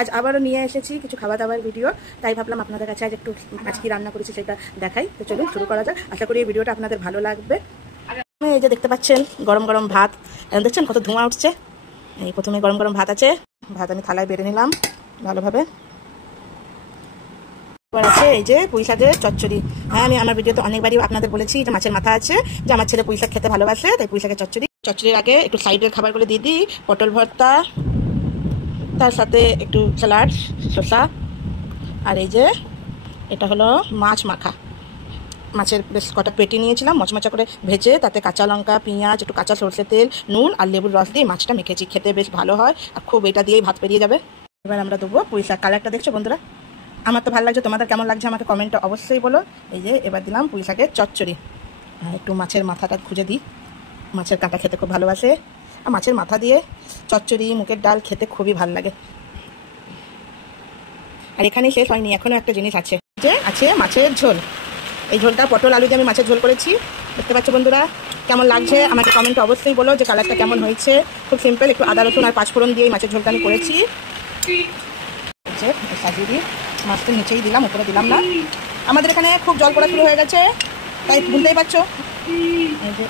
আজ আবারও নিয়ে এসেছি কিছু খাওয়া দাওয়ার ভিডিও, তাই ভাবলাম আপনাদের কাছে আজ একটু আজ কি রান্না করেছি সেটা দেখাই। তো চলুন শুরু করা যাক। আশা করি এই ভিডিওটা আপনাদের ভালো লাগবে। এই যে দেখতে পাচ্ছেন গরম গরম ভাত, দেখছেন কত ধোঁয়া উঠছে। এই প্রথমে গরম গরম ভাত আছে, ভাত আমি থালায় বেড়ে নিলাম ভালোভাবে। এবার আছে এই যে পুঁই শাকের চচ্চড়ি। হ্যাঁ, আমি আমার ভিডিওতে অনেকবারই আপনাদের বলেছি যে মাছের মাথা আছে, যে আমার ছেলে পুঁই শাক খেতে ভালোবাসে, তাই পুঁই শাকের চচ্চড়ির আগে একটু সাইডের খাবারগুলো দিয়ে দিই। পটল ভর্তা, তার সাথে একটু স্যালাড, শসা, আর এই যে এটা হলো মাছ মাখা। মাছের বেশ কটা পেটি নিয়েছিলাম, মচমচা করে ভেজে তাতে কাঁচা লঙ্কা, পেঁয়াজ, একটু কাঁচা সরষের তেল, নুন আর লেবুর রস দিয়ে মাছটা মেখেছি। খেতে বেশ ভালো হয় আর খুব এটা দিয়েই ভাত পেরিয়ে যাবে। এবার আমরা দেবো পুঁই শাক। কালারটা দেখছো বন্ধুরা? আমার তো ভালো লাগছে, তোমাদের কেমন লাগছে আমাকে কমেন্টে অবশ্যই বলো। এই যে এবার দিলাম পুঁই শাকের চচ্চড়ি। একটু মাছের মাথাটা খুঁজে দিই, মাছের কাঁটা খেতে খুব ভালোবাসে। আর মাছের মাথা দিয়ে চচ্চড়ি, মুগের ডাল খেতে খুবই ভালো লাগে। আর এখানেই শেষ হয়নি, এখনও একটা জিনিস আছে, যে আছে মাছের ঝোল। এই ঝোলটা পটল আলু দিয়ে আমি মাছের ঝোল করেছি। দেখতে পাচ্ছ বন্ধুরা? কেমন লাগছে আমাকে কমেন্টে অবশ্যই বলো যে কালারটা কেমন হয়েছে। খুব সিম্পল, একটু আদা রসুন আর পাঁচফোড়ন দিয়ে মাছের ঝোলটা আমি করেছি। সাজিয়ে দিই, মাছটা নিচেই দিলাম, উপরে দিলাম না। আমাদের এখানে খুব জল পড়া শুরু হয়ে গেছে, তাই বুঝতেই পারছো। এই যে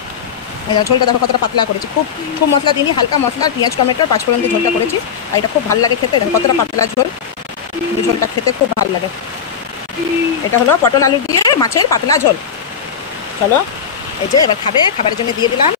ঝোলটা দেখো কতটা পাতলা করেছি, খুব খুব মশলা দিইনি, হালকা মশলা, পেঁয়াজ, টমেটো, পাঁচফোড়ন দিয়ে ঝোলটা করেছি। আর এটা খুব ভালো লাগে খেতে, দেখো কতটা পাতলা ঝোল। এই ঝোলটা খেতে খুব ভালো লাগে। এটা হলো পটল আলু দিয়ে মাছের পাতলা ঝোল। চলো এই যে এবার খাবে, খাবারের জন্য দিয়ে দিলাম।